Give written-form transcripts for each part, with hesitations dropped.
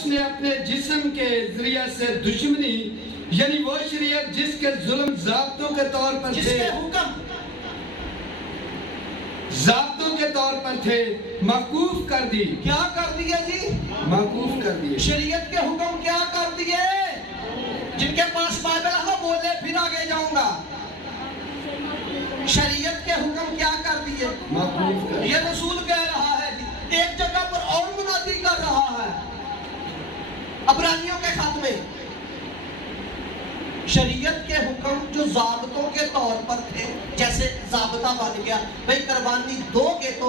उसने अपने जिस्म के जरिए से दुश्मनी यानी वो शरीयत जिसके जुल्म ज़ाब्तों के तौर पर थे, जिसके हुक्म ज़ाब्तों के तौर पर थे, मौकूफ कर दी। क्या कर दिए जी? मौकूफ कर दिए। शरीयत के हुक्म क्या कर दिए? जिनके पास बाइबल है वो बोले, फिर आगे जाऊंगा। शरीयत के हुक्म क्या कर दिए? मौकूफ कर दिए। ये रसूल कह रहा है जी, एक जगह पर और मुनादी कर रहा है अबरानियों के खत में। शरीयत के हुक्म जो ज़ाब्तों के तौर पर थे, जैसे ज़ाब्ता बन गया भाई कुर्बानी दोगे तो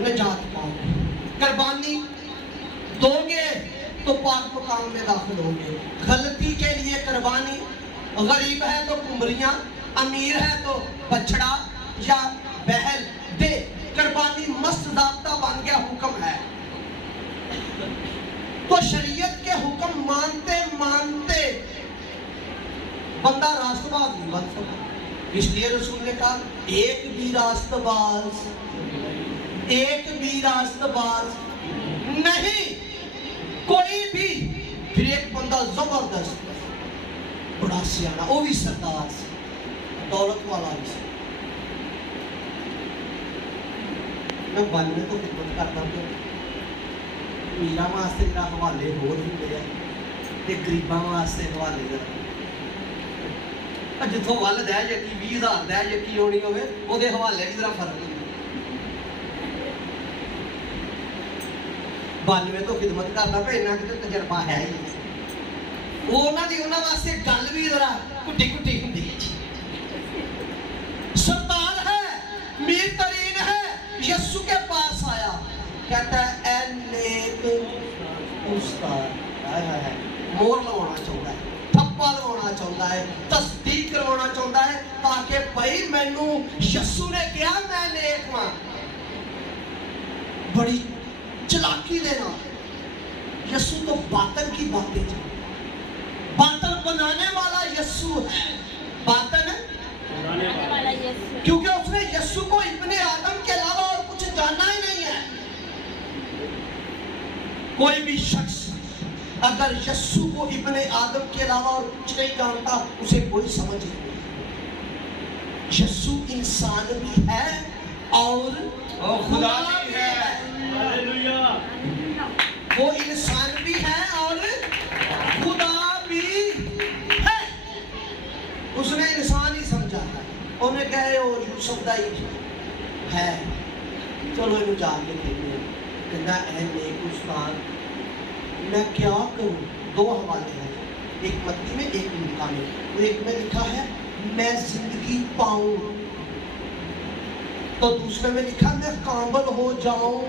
निजात पाओगे, कुर्बानी दोगे तो पाक मकाम में दाखिल होगे, गलती के लिए कुर्बानी, गरीब है तो कुमरियां, अमीर है तो बछड़ा या बहल दे, कुर्बानी मस्त ज़ाब्ता बन गया, हुक्म है। तो शरीयत के हुक्म मानते मानते बंदा रास्तबाज नहीं बन सकता। इसलिए रसूल ने कहा एक भी रास्तबाज नहीं, कोई भी। फिर एक बंदा जबरदस्त बड़ा सियाना, वो भी सरदार दौलत वाला भी। मैं बनने तो खिदमत करता हूँ, मीरा वास्ते जरा हवाले होर होंगे ते गरीबां वास्ते हवाले जरा जिथों वल दै यकी 20,000 दै यकी होनी होवे ओदे हवाले भी जरा फर्क नहीं। 92 तो खिदमत करदा पे इन्ना कि तजर्बा है ही। वो उन्हां वास्ते गल भी जरा कुटी कुटी हुंदी है। सरदार है, मीर तरीन है, यीशु के पास आया, कहता है ऐ नेक उस्ताद, हाय हाय मोर लगाना चाहता है, थप्पा लगाना चाहता है, तस्दीक करवाना चाहता है, ताकि भाई मैनू यीशु ने कहा मैं नेक हां। बड़ी चलाकी देना, यीशु तो बातन की बातें, बातन बनाने वाला यीशु है, बातन बनाने वाला यीशु, क्योंकि उसने यीशु को इब्ने आदम के अलावा और कुछ जाना ही नहीं है। कोई भी शख्स अगर यीशु को इब्ने आदम के अलावा और कुछ नहीं जानता, उसे कोई समझ नहीं। यीशु इंसान भी है और खुदा भी है। हालेलुया। वो इंसान भी है और खुदा भी है। उसने इंसान ही समझा है, उन्हें कहे और यूसुफ दा ही है, चलो इन्हें जाके देखिए। कहना है नेक उस्ताद मैं क्या करूं? दो हवाले हैं, एक मत्ती में एक लूका में। तो एक में लिखा है मैं जिंदगी पाऊं, तो दूसरे में लिखा मैं काबिल हो जाऊं।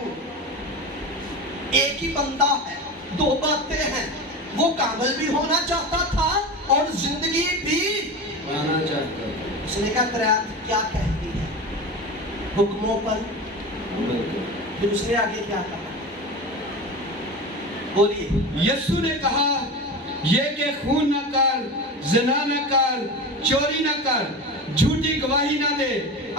एक ही बंदा है, दो बातें हैं। वो काबिल भी होना चाहता था और जिंदगी भी पाना चाहता था। उसने कहा क़ुरान क्या कहती है हुक्मों पर? फिर उसने आगे क्या कहा बोलिए? यीशु ने कहा ये कि खून न कर, ज़िना न कर, चोरी न कर, झूठी गवाही न दे,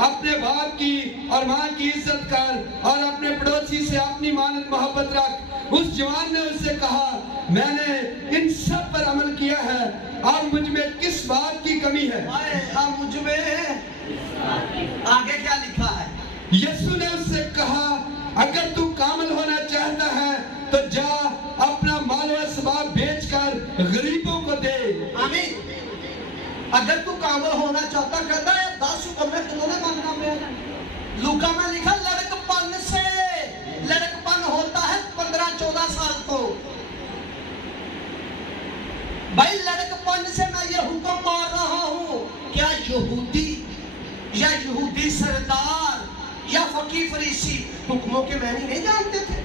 अपने बाप की और माँ की इज्जत कर और अपने पड़ोसी से अपनी मानद मोहब्बत रख। उस जवान ने उससे कहा मैंने इन सब पर अमल किया है, और मुझ में किस बात की कमी है? मुझ में आगे क्या लिखा है? यीशु ने उससे कहा अगर तू कामिल होना चाहता है तो जा अपना माल व असबाब बेचकर गरीबों को दे। आमीन। अगर तू कामिल होना चाहता, कहता है 10 हुक्म में किन्होंने मानना पे? लूका में लिखा लड़कपन से, लड़कपन होता है 15-14 साल को। भाई लड़कपन से मैं ये हुक्म मार रहा हूं। क्या यहूदी या यहूदी सरदार या फकीर फरीसी हुक्मों के मायने नहीं जानते थे?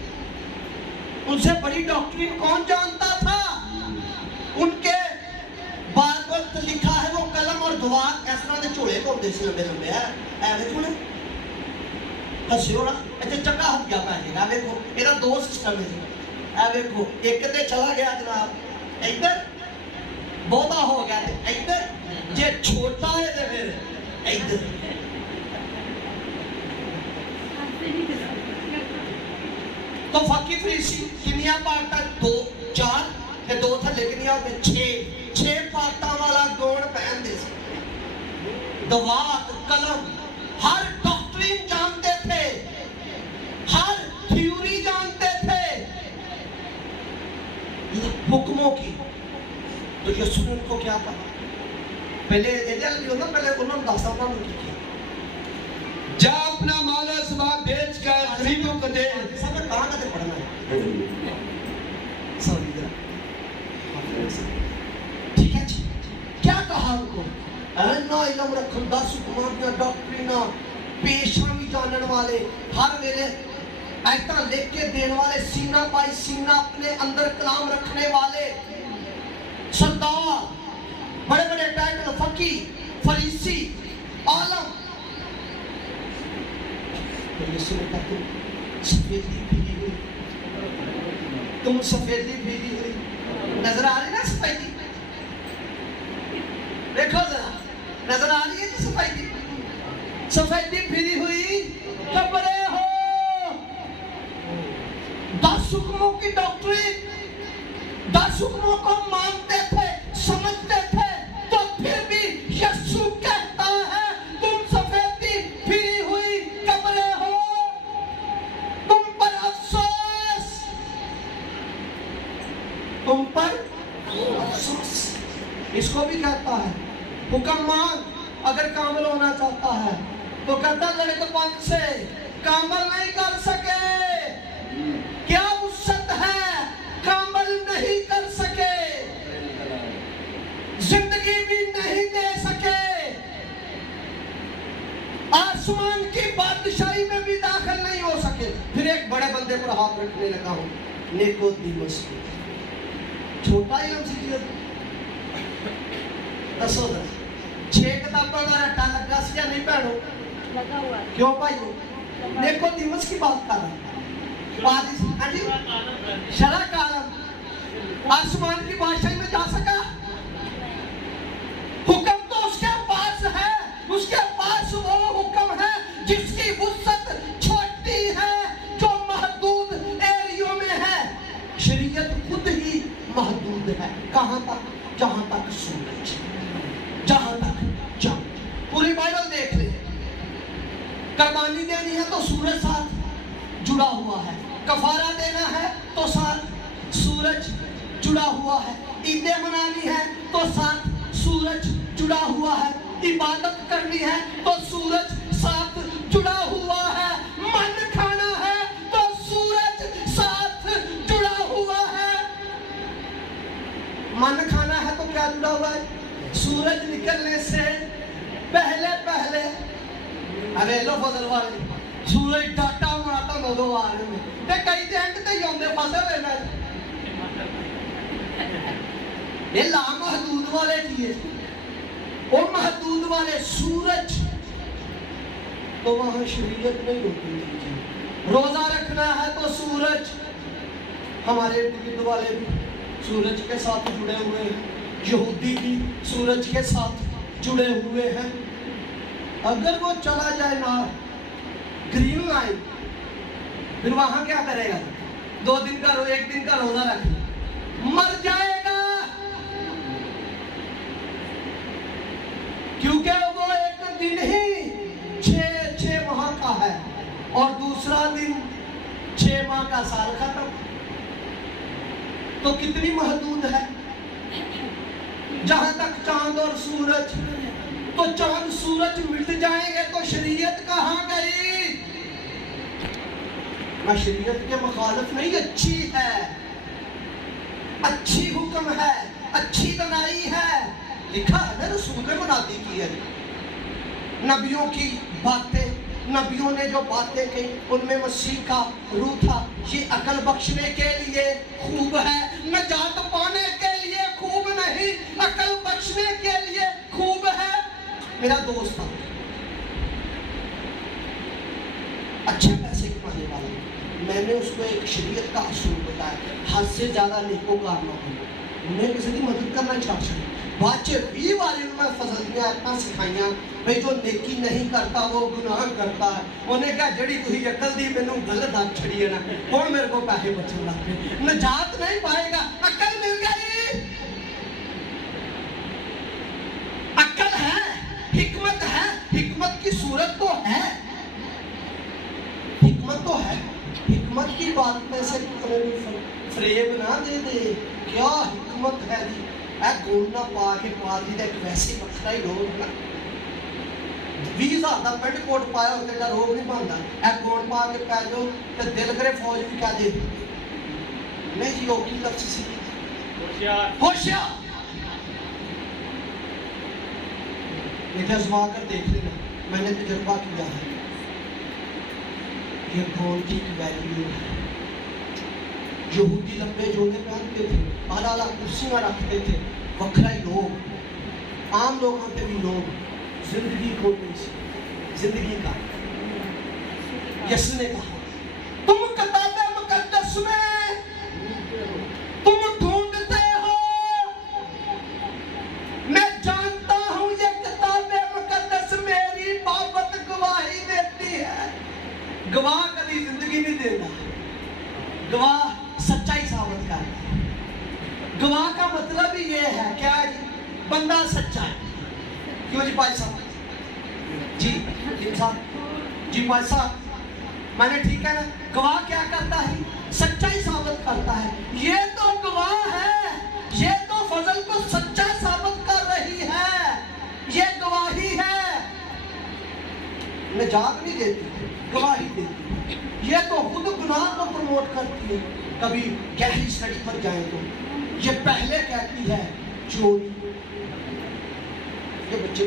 उनसे बड़ी डॉक्ट्रिन कौन जानता था? उनके बाइबल लिखा है वो कलम और दुआ इस तरह के झोले घूमते से लंबे लंबे है ऐवे थोड़े हसियो ना इतने चंगा हथ गया पैसेगा। देखो ਇਹਦਾ दो सिस्टम है। ऐ देखो एक ते चला गया जनाब इधर, बहुता हो गया ते इधर, जे छोटा है ते फिर इधर। तो फकी फरीसी किनिया पार्टा 2 4 ते 2 थल्ले किनिया हो गए 6 पार्टा वाला गौन पहनते थे। दवात कलम हर डॉक्ट्रिन जानते थे, हर थ्योरी जानते थे हुक्मों की। तो यीशु ने उनको क्या कहा? पहले पहले उन्होंने दासा जा अपना माल असबाब बेच कर गरीबों को दे। सब कहाँ का पढ़ना है? सॉरी ठीक है जी। क्या कहा उनको? अरे ना इलम रखन दस हुक्मां डॉक्ट्रिना पेशा भी जानन वाले, हर वेले ऐसा लिख के देने वाले, सीना पाई सीना अपने अंदर कलाम रखने वाले सरदार, बड़े बड़े टाइटल, फकी फरीसी आलम। तो यीशु ने कहा सफेदी पीली हुई, तुम सफेदी पीली हुई नजर आ रही ना सफेदी? देखो जरा नजर आ रही है जी सफेदी? सफेदी पीली हुई कपड़े हो। 10 हुक्मों की डॉक्ट्रिन, 10 हुक्मों को मानते थे, समझते थे, तो फिर भी यीशु कहता है तुम सफेदी फिरी हुई कपड़े हो, तुम पर अफसोस, तुम पर अफसोस। इसको भी कहता है हुक्म मान। अगर कामिल होना चाहता है तो कहता लड़कपन से कामिल नहीं कर सके, क्या वुसअत है, कामिल नहीं कर सके, जिंदगी भी नहीं दे सके, आसमान की बादशाही में भी दाखिल नहीं हो सके। फिर एक बड़े बंदे पर हाथ रखने लगा हूं, निकोदेमुस को। छोटा ही हमसे दसो 6 किताबों का रट्टा लगा सी या नहीं भैनो? लगा हुआ। क्यों भाई? निकोदेमुस की बात कर रहा हूं। शरा कालम आसमान की बादशाही में जा सका? हुक्म तो उसके पास है, उसके पास वो हुक्म है जिसकी वुसअत छोटी है, जो महदूद एरियो में है। शरीयत खुद ही महदूद है। कहां तक? जहां तक सूरज, जहां तक चांद। पूरी बाइबल देख ले, कुर्बानी देनी है तो सूरज साथ जुड़ा हुआ है, कफारा देना है तो साथ सूरज जुड़ा हुआ है, ईदें मनानी है तो साथ सूरज जुड़ा हुआ है, इबादत करनी है तो सूरज साथ जुड़ा हुआ है, मन खाना है तो सूरज साथ जुड़ा हुआ है। मन खाना है तो क्या जुड़ा हुआ है? सूरज निकलने से पहले पहले। अरे लो फजल वाले सूरज डाटा बनाता दो आ रहे हैं ते कई एंड ते ही आंदे फसे हुए मैं। ये ला महदूद वाले किए, वो महदूद वाले सूरज तो वहां शरीयत नहीं होती थी। रोजा रखना है तो सूरज, हमारे इर्द वाले भी सूरज के साथ जुड़े हुए हैं, यहूदी भी सूरज के साथ जुड़े हुए हैं। अगर वो चला जाए ना ग्रीन लाइन, फिर वहां क्या करेगा? 2 दिन का 1 दिन का रोजा रख मर जाएगा, क्योंकि वो एक दिन ही 6 माह का है और दूसरा दिन 6 माह का साल खत्म। तो कितनी महदूद है? जहां तक चांद और सूरज, तो चांद सूरज मिट जाएंगे तो शरीयत कहां गई? मैं शरीयत के मुखालिफ नहीं, अच्छी है, अच्छी हुक्म है, अच्छी बनाई है। लिखा है ना रसूल ने मुनादी की है, नबियों की बातें, नबियों ने जो बातें कही उनमें मसीह का रूह था। ये अकल बख्शने के लिए खूब है, नजात पाने के लिए खूब नहीं, अकल बख्शने के लिए खूब है। मेरा दोस्त था, अच्छे पैसे कमाने वाला, मैंने उसको एक शरीयत का असूल बताया, हद से ज्यादा नेकोकार ना हो, उन्हें किसी की मदद करना चाहता बाद च 20 बार मैं फजल दी आयतां सिखाइयां भाई जो नेकी नहीं करता वो गुनाह करता है। उन्हें कहा जड़ी तुही अकल दी मैनू गल दस छड़ी है ना, हुण मेरे को पैसे बचन लग पे, निजात नहीं पाएगा। अकल मिल गई, अकल है, हिकमत है, हिकमत की सूरत तो है, हिकमत तो है। हिकमत की बात में से फ्रेम ना दे दे, क्या हिकमत है जी। ए गोल ना पा के पा दी एक वैसे वखरा ही रोग ना, 20,000 का पेंट कोट पाया हो तेरा रोग नहीं बनता। ए कोट पा के पै जाओ तो दिल करे फौज भी कह दे नहीं जी ओकी लफ्ज सी होशियार। लेकिन आजमा कर देख लेना, मैंने तजुर्बा किया है, ये गोल की वैल्यू है। यहूदी लंबे जोड़े पहनते थे, आला आला कुर्सियां रखते थे, वखरा ही लोग, आम लोगों पे भी लोग, जिंदगी को जिंदगी का। यसु ने कहा तुम किताबे मुकद्दस में तुम ढूंढते हो, मैं जानता हूं ये किताबे मुकद्दस मेरी बाबत गवाही देती है। गवाह कभी जिंदगी नहीं देता, गवाह सच्चाई साबित करता है। गवाह का मतलब ही ये है क्या जी, बंदा सच्चा है। क्यों जी भाई साहब जी, जी भाई साहब मैंने ठीक है ना। गवाह क्या करता है, सच्चाई साबित करता है। ये तो गवाह है, ये तो फजल को सच्चा साबित कर रही है, ये गवाही है। निजात नहीं देती, गवाही देती। ये तो खुद गुनाह को प्रमोट करती है। कभी गहरी स्टडी पर जाए तो ये पहले कहती है चोरी, ये बच्चे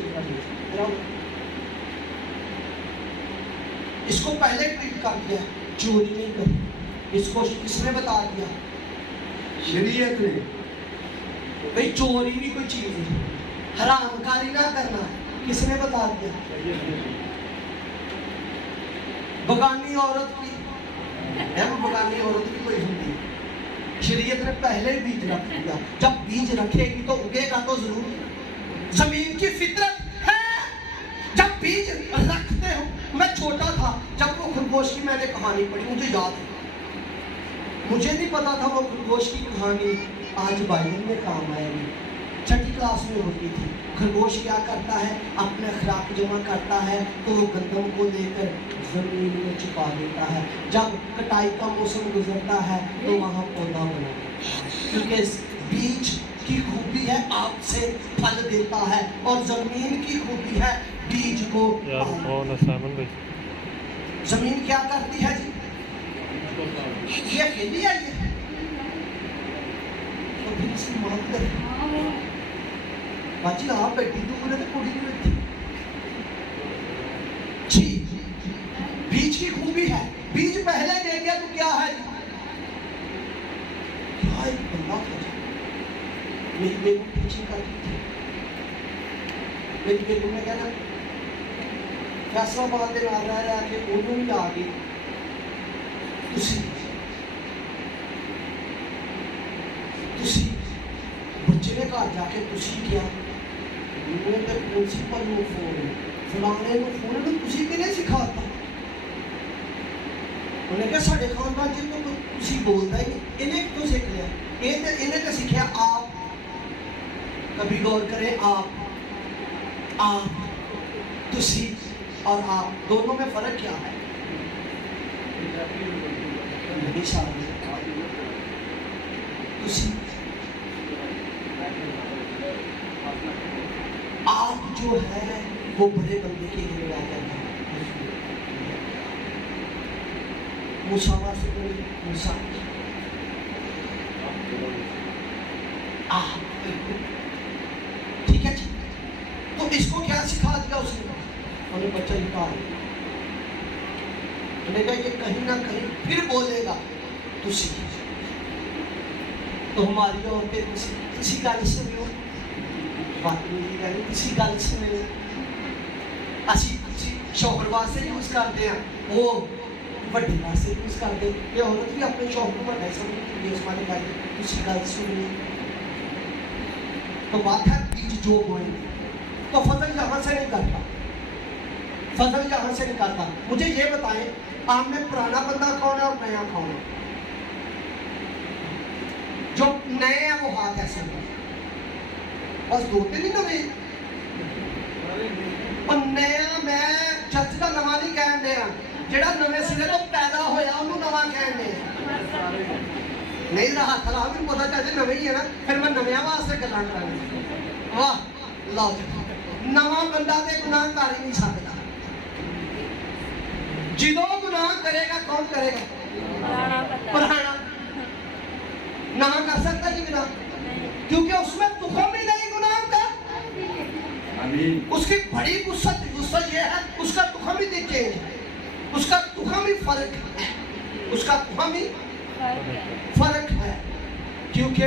इसको पहले ट्रीट कर दिया, चोरी नहीं करी। इसको किसने बता दिया, शरीयत ने। भाई चोरी भी कोई चीज है, हरामकारी ना करना किसने बता दिया। बगानी औरत की बगानी औरत भी कोई होती, शरीयत ने पहले ही बीज रख दिया। जब बीज रखेगी तो उगेगा तो जरूर, जमीन की फितरत है। जब बीज रखते हो, मैं छोटा था जब वो खरगोश की मैंने कहानी पढ़ी, मुझे याद है, मुझे नहीं पता था वो खरगोश की कहानी आज बाइबल में काम आएगी। छठी क्लास में होती थी। खरगोश क्या करता है, अपने खुराक जमा करता है तो वो गंदम को लेकर जमीन में छुपा देता है। जब कटाई का मौसम गुजरता है तो वहाँ पौधा बना, क्योंकि बीज की खूबी है आपसे फल देता है, और जमीन की खूबी है बीज को। जमीन क्या करती है जी, ये अकेली आई है तो फिर इसकी मांग कर बाजी आप बैठी तो बोले तो कुड़ी नहीं बैठी जी। बीज की खूबी है, बीज पहले दे दिया तो क्या है, क्या एक बंदा था। मेरी बेगम टीचिंग करती थी, मेरी बेगम ने कहना फैसलाबाद के नाल रह के उन्होंने भी आ गई बच्चे ने घर जाके क्या प्रिंसीपल को फोन फलाने को फोन किने सिखाता। उन्हें कहा साढ़े खानदान जी तो बोलता ही नहीं, इन्हें क्यों सीख लिया, इन्हें तो सीखा आप। कभी गौर करें, आप तुसी और आप दोनों में फर्क क्या है। आप जो है वो बड़े बंदे के लिए आ जाता है। मुसावा से मूसा ठीक है जी। तो इसको क्या सिखा दिया उसने, उन्हें बच्चा निकाल, उन्हें कहा ये कहीं ना कहीं फिर बोलेगा तुसी, तो हमारी औरतें किसी गल सुनियो, किसी गल सुनियो, असी शौहर वास्ते यूज करते हैं, वो ਵੱਡੇ ਵਾਸਤੇ यूज करते, ये औरत भी अपने शौक को ਵੱਡਾ समझती है। इस वाले गल किसी गल सुनी तो बात है बीज जो बोएंगे, तो फसल यहां से नहीं करता, फसल यहां से निकालता। मुझे ये बताएं, आप में पुराना बंदा कौन है और नया कौन है? जो नए हैं वो हाथ ऐसे में, बस दो तीन ही नवे। और नया मैं चर्च का नवा नहीं कहन दिया, जेड़ा नवे सिरे तो पैदा होया उन्होंने नवा कहन दिया। नहीं रहा था भी पता चल नवे ही है ना, फिर मैं नव्या वास्ते गल्लां करांगा। वाह लो जी, नवा बंदा ते गुनाह कर ही नहीं सकता। जिदों गुनाह करेगा कौन करेगा? पुराना। नवा कर सकता जी गुनाह? क्योंकि उसमें तुखम ही नहीं गुनाह का। उसकी बड़ी गुस्सा ये है, उसका तुखम ही दिखे, उसका तुखम ही फर्क है, उसका तुखम ही फर्क है, क्योंकि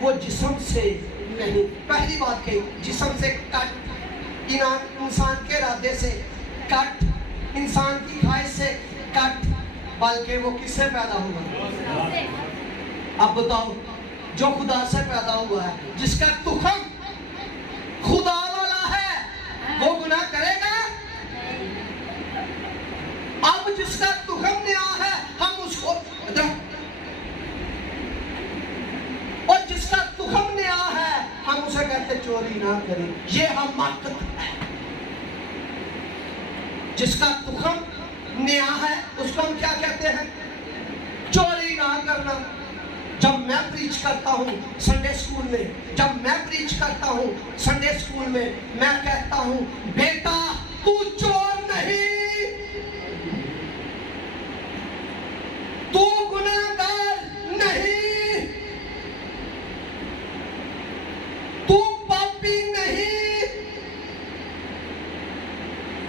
वो जिस्म से नहीं। पहली बात कही, जिस्म से कट, इंसान के इरादे से कट, इंसान की ख्वाहिश से कट, बल्कि वो किससे पैदा हुआ? अब बताओ, जो खुदा से पैदा हुआ है, जिसका तुखम खुदा वाला है, वो गुनाह करेगा? अब जिसका तुखम नया है, हम उसको, और जिसका तुखम नया है, हम उसे कहते चोरी ना करें। ये हमाकत है। जिसका तुखम नया है उसको हम क्या कहते हैं? चोरी ना करना। जब मैं प्रीच करता हूँ संडे स्कूल में, जब मैं प्रीच करता हूँ संडे स्कूल में, मैं कहता हूँ बेटा तू चोर नहीं, तू गुनाहगार नहीं, तू पापी नहीं।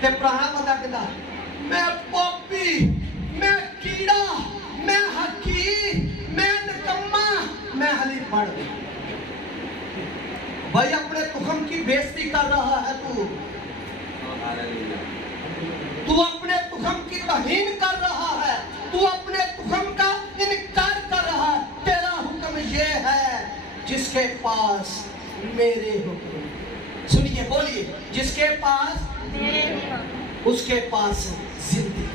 ते पुराना बंदा कहता मैं पापी, मैं कीड़ा, मैं हकी, मैं निकम्मा, मैं हली पढ़। भाई अपने तुखम की बेइज्जती कर रहा है तू, तू अपने तुखम की तौहीन कर रहा है, तू अपने तुखम का इनकार कर रहा है। तेरा हुक्म ये है, जिसके पास मेरे हुक्म, सुनिए बोलिए, जिसके पास उसके पास जिंदगी,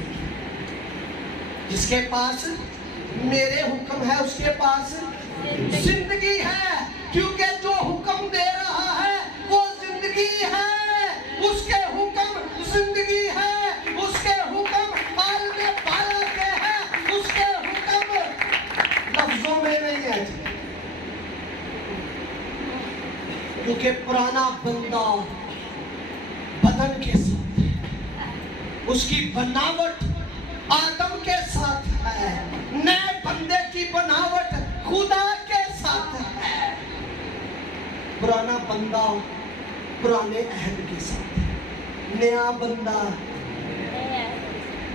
जिसके पास मेरे हुक्म है उसके पास जिंदगी है, क्योंकि जो हुक्म दे रहा है वो जिंदगी है, उसके हुक्म जिंदगी है, उसके हुक्म आलमे बाला के हैं, उसके हुक्म लफ्जों में नहीं है। क्योंकि पुराना बंदा बदन के साथ है, उसकी बनावट आदम के साथ है, नए बंदे की बनावट खुदा के साथ है। पुराना बंदा पुराने अहद के साथ है, नया बंदा।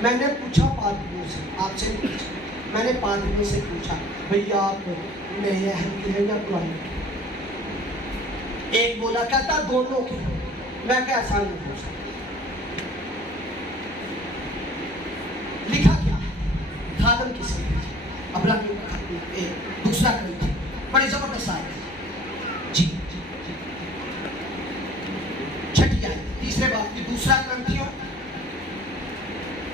मैंने पूछा पादरियों से, आपसे नहीं पूछा, मैंने पादरियों से पूछा भैया आप नए अहद के हैं या पुराने के? एक बोला कहता दोनों के। मैं क्या ऐसा नहीं पूछा। लिखा क्या है? खादम किसे? अब्राहम दूसरा ग्रंथ, बड़ी जबरदस्त आयत जी। छठी आयत, तीसरे बाब की दूसरा ग्रंथियों,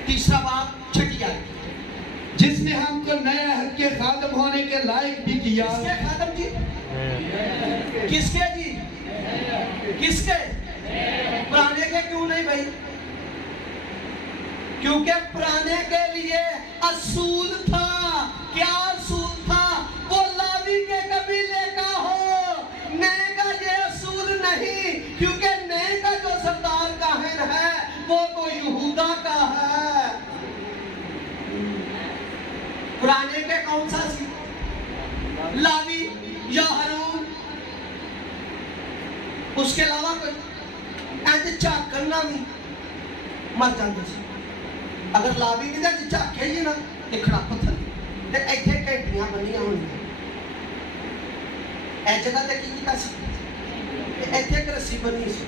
तीसरा बाब, छठी आयत। जिसने हमको नए अहद के खादम होने के लायक भी किया। किसके खादम जी? किसके जी? किसके? पुराने के क्यों नहीं भाई? क्योंकि पुराने के लिए असूल था। क्या असूल था? वो लावी के कबीले का हो, नए का ये असूल नहीं, क्योंकि नए का जो सरदार काहिन है वो तो यहूदा का है। पुराने के कौन सा सी? लावी या हारून, उसके अलावा कोई ऐसे चाक करना भी मर जाते सी। अगर लावी नहीं तो झाके ही ना एक पत्थर ते इत्थे घंटियां बनिया होनियां। ए जगह ते की कीता सी? इत्थे एक रस्सी बनी सी।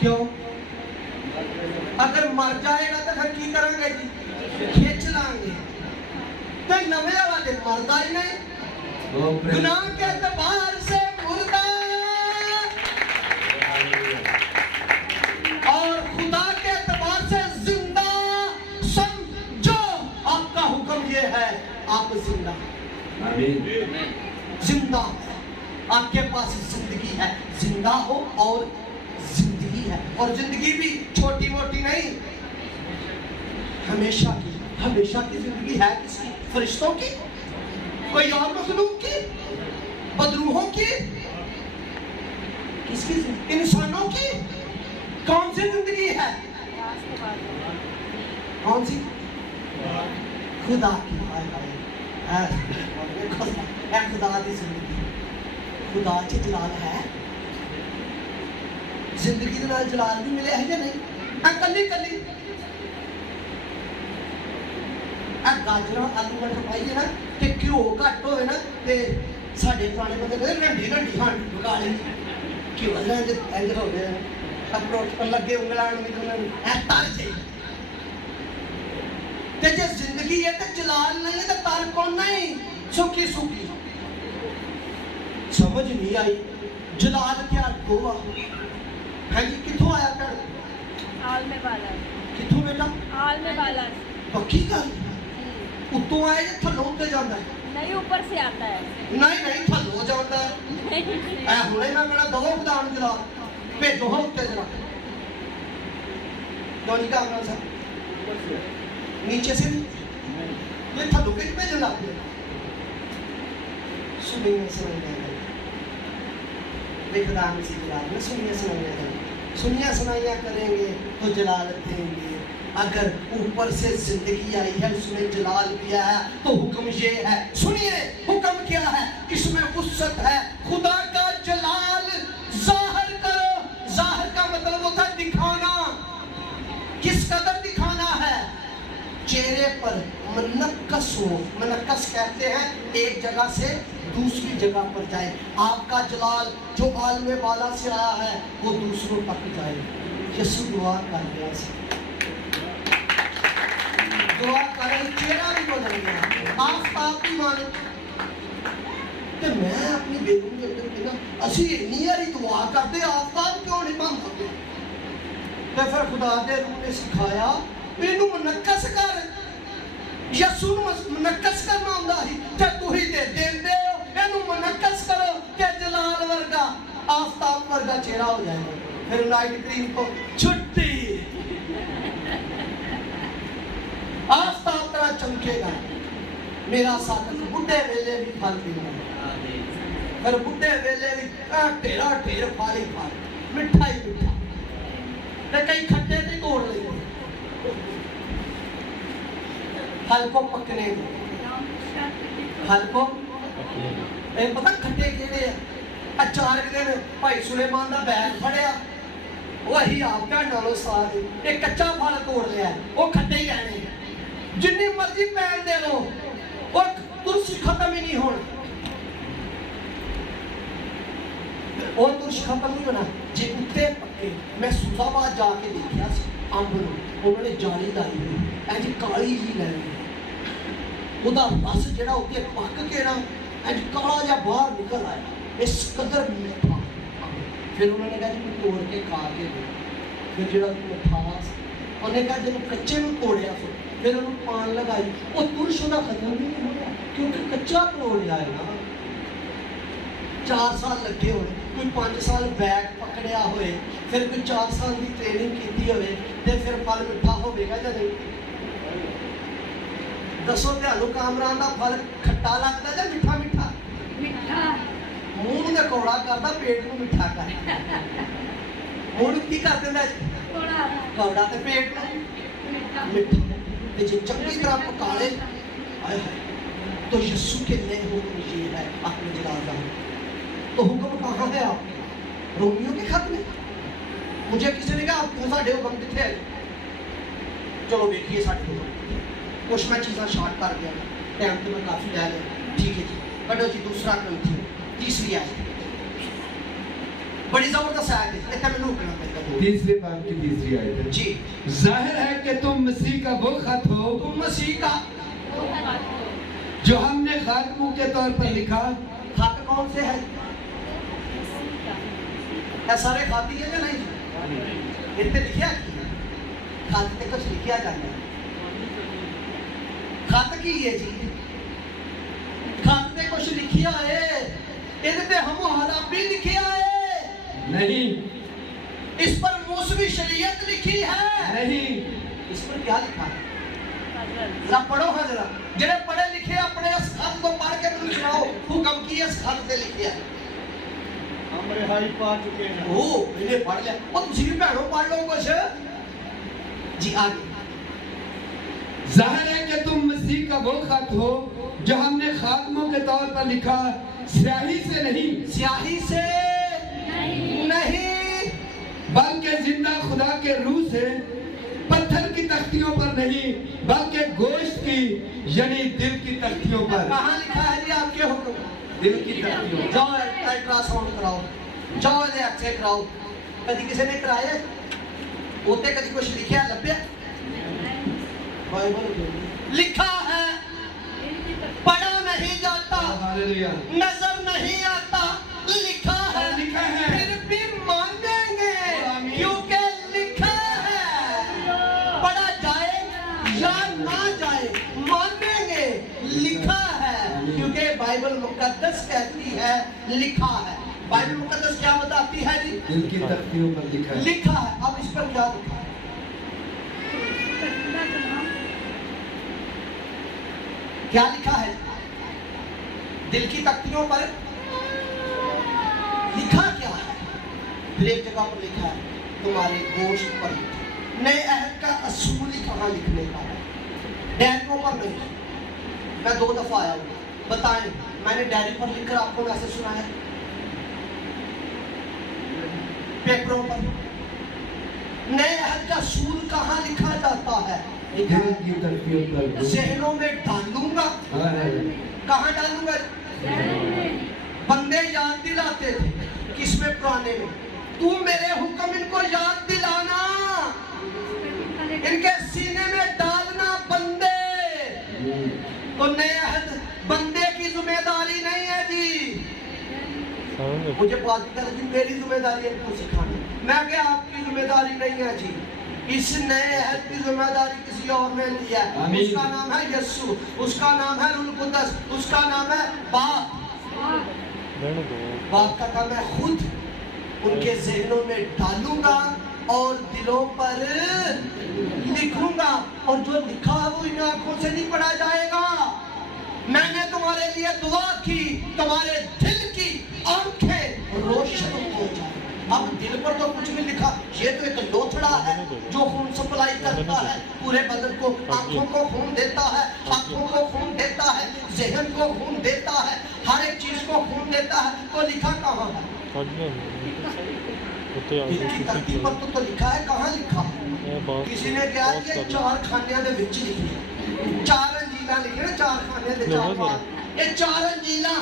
क्यों? अगर मर जाएगा तो फिर की करेंगे जी? खिंच लांगे। तो नवे वाले मरदा ही नहीं, गुनाह के एतबार से मुर्दा आप जिंदा, आमीन। जिंदा है, आपके पास जिंदगी है, जिंदा हो और जिंदगी है, और जिंदगी भी छोटी मोटी नहीं, हमेशा की, हमेशा की जिंदगी है। किसकी? फरिश्तों की, कोई और मखलूक की, बदरूहों की, किसकी? इंसानों की। कौन सी जिंदगी है? कौन सी? खुदा की। खुदा की जिंदगी, खुदा च जलाल है। जिंदगी के नाल जलाल भी मिले है या नहीं? कली कली गाजर आलू मटर पाइए ना ते घ्यो घट होए ना ते साडे पुराने बंदे कहते रंडी रंडी हांडी पका ली घ्यो इंज इंज हो गया अप्रोच पर लगे उंगलां निकलन ऐ तर चाहिए। ते जे जिंदगी है ते जलाल नहीं है तो तर कौन नहीं? सुखी सुखी। समझ नहीं आई। जलाल क्या गोवा है जी? किथों आया कर? आल में वाला। किथों बेटा? आल में वाला। पक्की गल? उत्तों आए या थल्लों उत्ते जाता है? नहीं, ऊपर से आता है। नहीं नहीं, थल्लों जाता है। ऐ हुणे मैं कहना दो खुदान जला भेजो हाँ उत्ते जला। कौन का आना सा? नीचे से ये थल्लों के भेजो ला दिया। सुनिए सुनाइए खुदान से जलाल में सुनिए सुनाइया करेंगे तो जलालत देंगे। अगर ऊपर से जिंदगी आई है उसमें जलाल भी है तो हुक्म ये है, सुनिए हुक्म क्या है? इसमें वुसअत है, खुदा का जलाल जाहिर करो। जाहिर का मतलब होता है दिखाना। किस कदर दिखाना है? चेहरे पर मनक्कस हो। मनक्कस कहते हैं एक जगह से दूसरी जगह पर जाए। आपका जलाल जो आलमे वाला से आया है वो दूसरों तक जाए। यीशु दुआ कर गया, दुआ करें, चेहरा भी बदल गया, आफताब भी माने। तो मैं अपनी बेगम के अंदर कहना असी इन्नी बारी दुआ करते आफताब क्यों नहीं बन सकते? तो फिर खुदा दे रूह ने सिखाया इनू मनक्कस कर। यसू मनक्कस करना आंदा ही ते तुही दे देंदे हो। इनू मनक्कस करो कि जलाल वर्गा आफताब वर्गा चेहरा हो जाएगा। फिर नाइट क्रीम को छुट्टी, आफताब तरह चमकेगा। मेरा साथ बुढ़े वेले भी फल देगा, फिर बुढ़े वेले भी ढेरा ढेर फल ही फल, मिठा ही मिठा। ते कई खट्टे भी तोड़ लेंगे फल को पकने दो। फल को पता खट्टे केड़े है? अचार के दिन भाई सुलेमान का बैग फड़िया वही आप भैनों साथ एक कच्चा फल तोड़ लिया वो खट्टे ही रहने। जिन्नी मर्जी पैन दे लो वो तुरस खत्म ही नहीं होना। और तुरस खत्म नहीं होना जे उत्ते पक्के। मैं सुजाबाद जाके देखा अंब उन्होंने जाली लाई हुई इंज काली जी लैनी ਉਹਦਾ रस ਜਿਹੜਾ ਉੱਤੇ ਪੱਕ ਕੇ ਨਾ ਇੰਜ ਕਾਲਾ ਜਿਹਾ ਬਾਹਰ ਨਿਕਲ ਆਇਆ ਇਸ ਕਦਰ ਮਿੱਠਾ। ਫਿਰ ਉਹਨਾਂ ਨੇ ਕਿਹਾ ਜੀ ਤੋੜ ਕੇ ਖਾ ਕੇ ਫਿਰ ਜਿਹੜਾ ਮਿਠਾਸ ਉਹਨੇ ਕਿਹਾ ਜਦੋਂ ਕੱਚੇ ਨੂੰ ਤੋੜਿਆ ਫਿਰ ਉਹਨੂੰ ਪਾਣ ਲਗਾਈ ਉਹ ਤੁਰਸ਼ ਉਹਦਾ ਖਤਮ ਵੀ ਨਹੀਂ ਹੋਇਆ ਕਿਉਂਕਿ ਕੱਚਾ ਤੋੜਿਆ ਹੈ ਨਾ। 4 ਸਾਲ ਲੱਗੇ ਹੋਏ, ਕੋਈ 5 ਸਾਲ ਬੈਗ ਪਕੜਿਆ ਹੋਏ, ਫਿਰ ਕੋਈ 4 ਸਾਲ ਦੀ ਟ੍ਰੇਨਿੰਗ ਕੀਤੀ ਹੋਵੇ ਤੇ ਫਿਰ ਫਲ ਮਿੱਠਾ ਹੋਵੇਗਾ ਜਾਂ ਨਹੀਂ? दसो ਤੁਹਾਨੂੰ ਕਾਮਰਾਨ ਦਾ ਫਲ ਖੱਟਾ ਲੱਗਦਾ ਜਾਂ ਮਿੱਠਾ? ਮਿੱਠਾ ਮਿੱਠਾ। ਮੂੰਹ ਨੂੰ ਕੌੜਾ ਕਰਦਾ, ਪੇਟ ਨੂੰ ਮਿੱਠਾ ਕਰਦਾ। ਮੂੰਹ ਨੂੰ ਕੀ ਕਰ ਦਿੰਦਾ? ਕੌੜਾ। ਕੌੜਾ ਤੇ ਪੇਟ ਨੂੰ ਮਿੱਠਾ। ਮਿੱਠਾ। ਤੇ ਜੇ ਚੰਗੀ ਤਰ੍ਹਾਂ ਪਕਾ ਲੇ ਆਏ तो यीशु के नए हुक्म ये है अपने जलाल का। तो हुक्म कहाँ है आपके? रोमियो के खत में। मुझे किसी ने कहा आप साढ़े हुक्म कितने है? चलो देखिए साढ़े हुक्म कुछ मैं चीज़ा शॉर्ट कर दिया टाइम तो मैं काफ़ी ले लिया। ठीक है जी कटो जी दूसरा ग्रंथ तीसरी आयत बड़ी जबरदस्त आयत है। इतना मैं रुकना पड़ेगा। तीसरे बाब की तीसरी आयत है जी। जाहिर है कि तुम मसीह का वो खत हो, तुम मसीह का जो हमने खातमों के तौर पर लिखा। खत कौन से है? सारे खाती है या नहीं? इतने लिखा खत पे कुछ लिखा जाता है। खत की है जी ते कुछ लिखिया है, इधर ते हम हराबी लिखिया है नहीं, इस पर मौसमी शरीयत लिखी है नहीं, इस पर क्या लिखा है? जरा पढ़ो हाँ जरा, जिन्हें पढ़े लिखे अपने इस खत को पढ़ के तुम सुनाओ हुक्म की इस खत से लिखे है। हम रिहाई पा चुके हैं। ओ इन्हें पढ़ लिया, और तुम भी भैनों पढ़ लो कुछ जी। आगे जाहिर है कि तुम मसीह का वो खत हो जो हमने खात्मों के तौर पर लिखा, स्याही से नहीं, स्याही से नहीं, बल्कि जिंदा खुदा के रूह से, पत्थर की तख्तियों पर नहीं बल्कि गोश्त की यानी दिल की तख्तियों पर। कहाँ लिखा है जी आपके हुक्म? दिल की तख्तियों। जाओ अल्ट्रासाउंड कराओ, जाओ एक्सरे कराओ। कभी किसी ने कराया? होते कभी कुछ लिखा लभ्या? बाइबल लिखा है, पढ़ा नहीं जाता, हालेलुया। नजर नहीं आता, लिखा है, लिखा है। फिर भी मानेंगे आमीन। क्योंकि लिखा है। पढ़ा जाए या ना जाए मानेंगे, लिखा है, क्योंकि बाइबल मुकद्दस कहती है लिखा है। बाइबल मुकद्दस क्या बताती है जी? दिल की तख्तियों पर लिखा है। लिखा है। अब इस पर क्या लिखा है? क्या लिखा है? दिल की तख्तियों पर लिखा क्या है? फिर एक जगह पर लिखा है तुम्हारे गोश्त पर। नए अहद का असूल ही कहाँ लिखने का है? डायरियों पर नहीं। मैं 2 दफा आया हूँ, बताएं मैंने डायरी पर लिखकर आपको मैसेज सुनाया? पेपरों पर। नए अहद का असूल कहाँ लिखा जाता है? दिल की तख्तियों पर। ज़हनों में डालूंगा। हालेलुया। कहाँ डालूंगा? बंदे याद दिलाते थे, किसमें? पुराने में। तू मेरे हुक्म इनको याद दिलाना, इनके सीने में डालना बंदे। तो नए अहद बंदे की जिम्मेदारी नहीं है जी। मुझे बात कर दी, मेरी जिम्मेदारी है इनको सिखाना। मैं क्या आपकी जिम्मेदारी नहीं है जी। इस नए अहद की जिम्मेदारी किसी और ने ली है। आमीन। उसका नाम है यस्सु, उसका नाम है रूह कुद्दस, उसका नाम है बाप। बाप का काम है खुद उनके ज़हनों में डालूंगा और दिलों पर लिखूंगा, और जो लिखा है वो इन आंखों से नहीं पढ़ा जाएगा। मैंने तुम्हारे लिए दुआ की, तुम्हारे दिल की आंखें रोशन हो जाए। अब दिल पर तो कुछ नहीं लिखा, ये तो एक लोथड़ा है जो खून सप्लाई करता है पूरे बदन को। आंखों को खून देता है, हाथों को खून देता है, ज़हन को खून देता है, हर एक चीज को खून देता है। तो लिखा कहाँ है? दिल की धरती पर तो लिखा है। कहाँ लिखा? किसी ने क्या ये 4 खानियां दे विच लिखी है। 4 अंजीला लिखे ना, 4 खाने दे 4 बार। ये 4 अंजीला।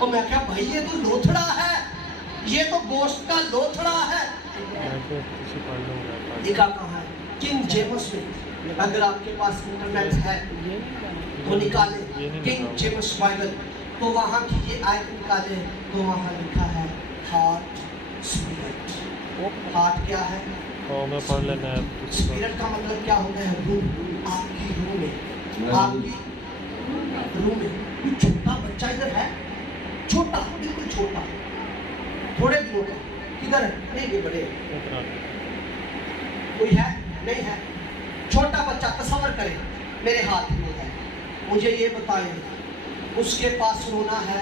और मैं क्या भाई ये तो लोथड़ा है, ये तो गोश्त का लोथड़ा है। लिखा कहाँ है? किंग जेम्स में। अगर आपके पास इंटरनेट है तो निकाले किंग जेम्स बाइबल, तो वहाँ की ये आयत निकाले तो वहाँ लिखा है हार्ट स्पिरिट। हार्ट क्या है? मैं पढ़ लेना है। स्पिरिट का मतलब क्या होता है? रूह। आपकी रूह में, आपकी रूह में। छोटा बच्चा इधर है, छोटा, बिल्कुल छोटा, थोड़े दिनों का। किधर है? नहीं ये बड़े। कोई है? नहीं है। छोटा बच्चा, तस्वर करें मेरे हाथ में है। मुझे ये बताएं, उसके पास रोना है?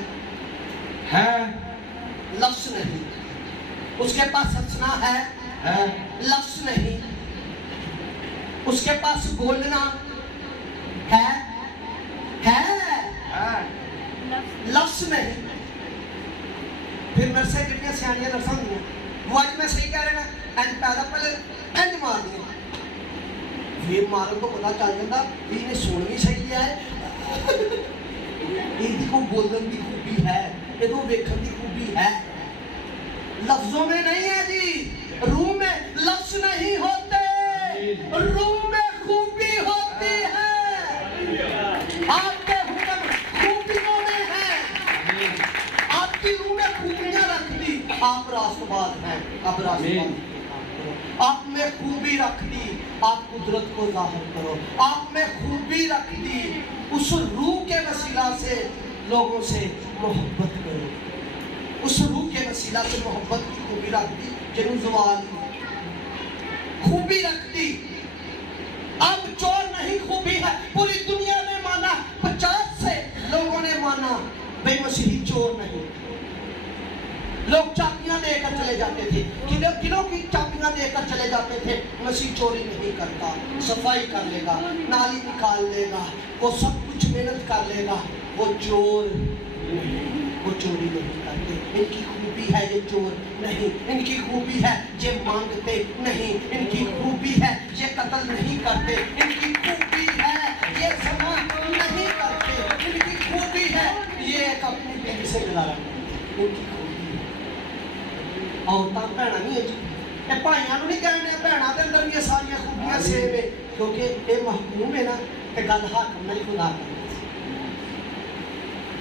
लफ्ज नहीं। उसके पास हंसना है? लफ्ज नहीं। उसके पास बोलना है? लफ्ज नहीं। फिर नर्सें कितनी सियानियां नर्सां होंगी, वो आज मैं सही कह रहा ना, एंड पैदा पहले एंड मार दिया। ये मारन को पता चल जाता इन्हें सुन भी सही है, इनकी को बोलने की खूबी है, ये तो देखने की खूबी है। लफ्जों में नहीं है जी, रूह में लफ्ज नहीं होते, रूह में खूबी होती है। आपके हुक्म खूबियों में है, आपकी रूह में खूबियां रख दी। आप रास्तबाज हैं, अब रास्तबाज। आप में खूबी रख दी, आप कुदरत को जाहिर करो। आप में खूबी रख दी, उस रूह के वसीला से लोगों से मोहब्बत करो। उस रूह के वसीला से मोहब्बत की खूबी रख दी, जिन्हों जवाल खूबी रख दी। अब चोर नहीं खूबी है, पूरी दुनिया ने माना, 50 से लोगों ने माना भाई मसीही चोर नहीं। लोग चाबियां देकर चले जाते थे, किलो की चाबियां देकर चले जाते थे। मसीह चोरी नहीं करता, सफाई कर लेगा, नाली निकाल लेगा, वो सब कुछ मेहनत कर लेगा, वो चोर नहीं, वो चोरी नहीं करते। इनकी खूबी है ये चोर नहीं, इनकी खूबी है ये मांगते नहीं, इनकी खूबी है ये कत्ल नहीं करते, इनकी खूबी है ये ज़िना नहीं करते, इनकी खूबी है ये एक अपनी बीवी से गुजारा करते। इनकी खूबी है। औरतां भैणां नहीं है जी, ये भाइयों नहीं कहने, भैणां दे अंदर भी ये सारियां खूबियां सेव है, क्योंकि ये महकूम है ना, ते गल हाकम नहीं खुदा करती।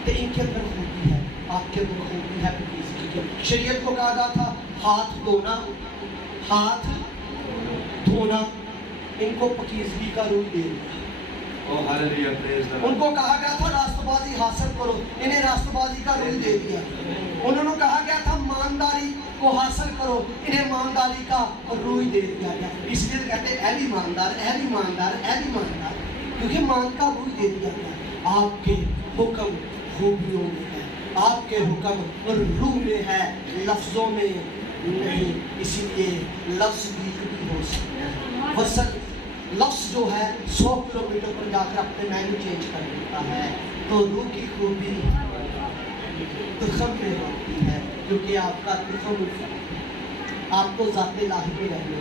तो इनके अंदर खूबी है, आपके अंदर खूबी है। शरीयत को कहा गया था हाथ धोना, हाथ धोना, इनको पकीजगी का रूप दे दिया। उनको कहा गया था राष्ट्रवादी हासिल करो, इन्हें राष्ट्रवादी का रूल दे दिया। उन्होंने कहा गया था ईमानदारी को हासिल करो, इन्हें ईमानदारी का रूल दे दिया गया। इसलिए कहते हैं ऐ भी ईमानदार, ऐ भी ईमानदार, ऐ भी ईमानदार, क्योंकि मान का रूल दे दिया गया। आपके हुक्म खूबियों में है, आपके हुक्म रूह में है, लफ्जों में नहीं। इसीलिए लफ्ज भी हो सकते हैं। वसल लफ्ज जो है 100 किलोमीटर पर जाकर अपने मैन्यू चेंज कर देता है। तो रूह की खूबी तुखम में होती है, क्योंकि आपका तुखम, आप तो ज़ाते लाही में रहने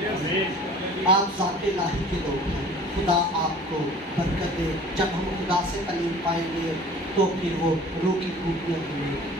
वाले, आप ज़ाते लाही के लोग हैं। खुदा आपको बरकत दे। जब हम खुदा से तालीम पाएंगे तो फिर वो रूह की खूबियाँ मिलेंगी।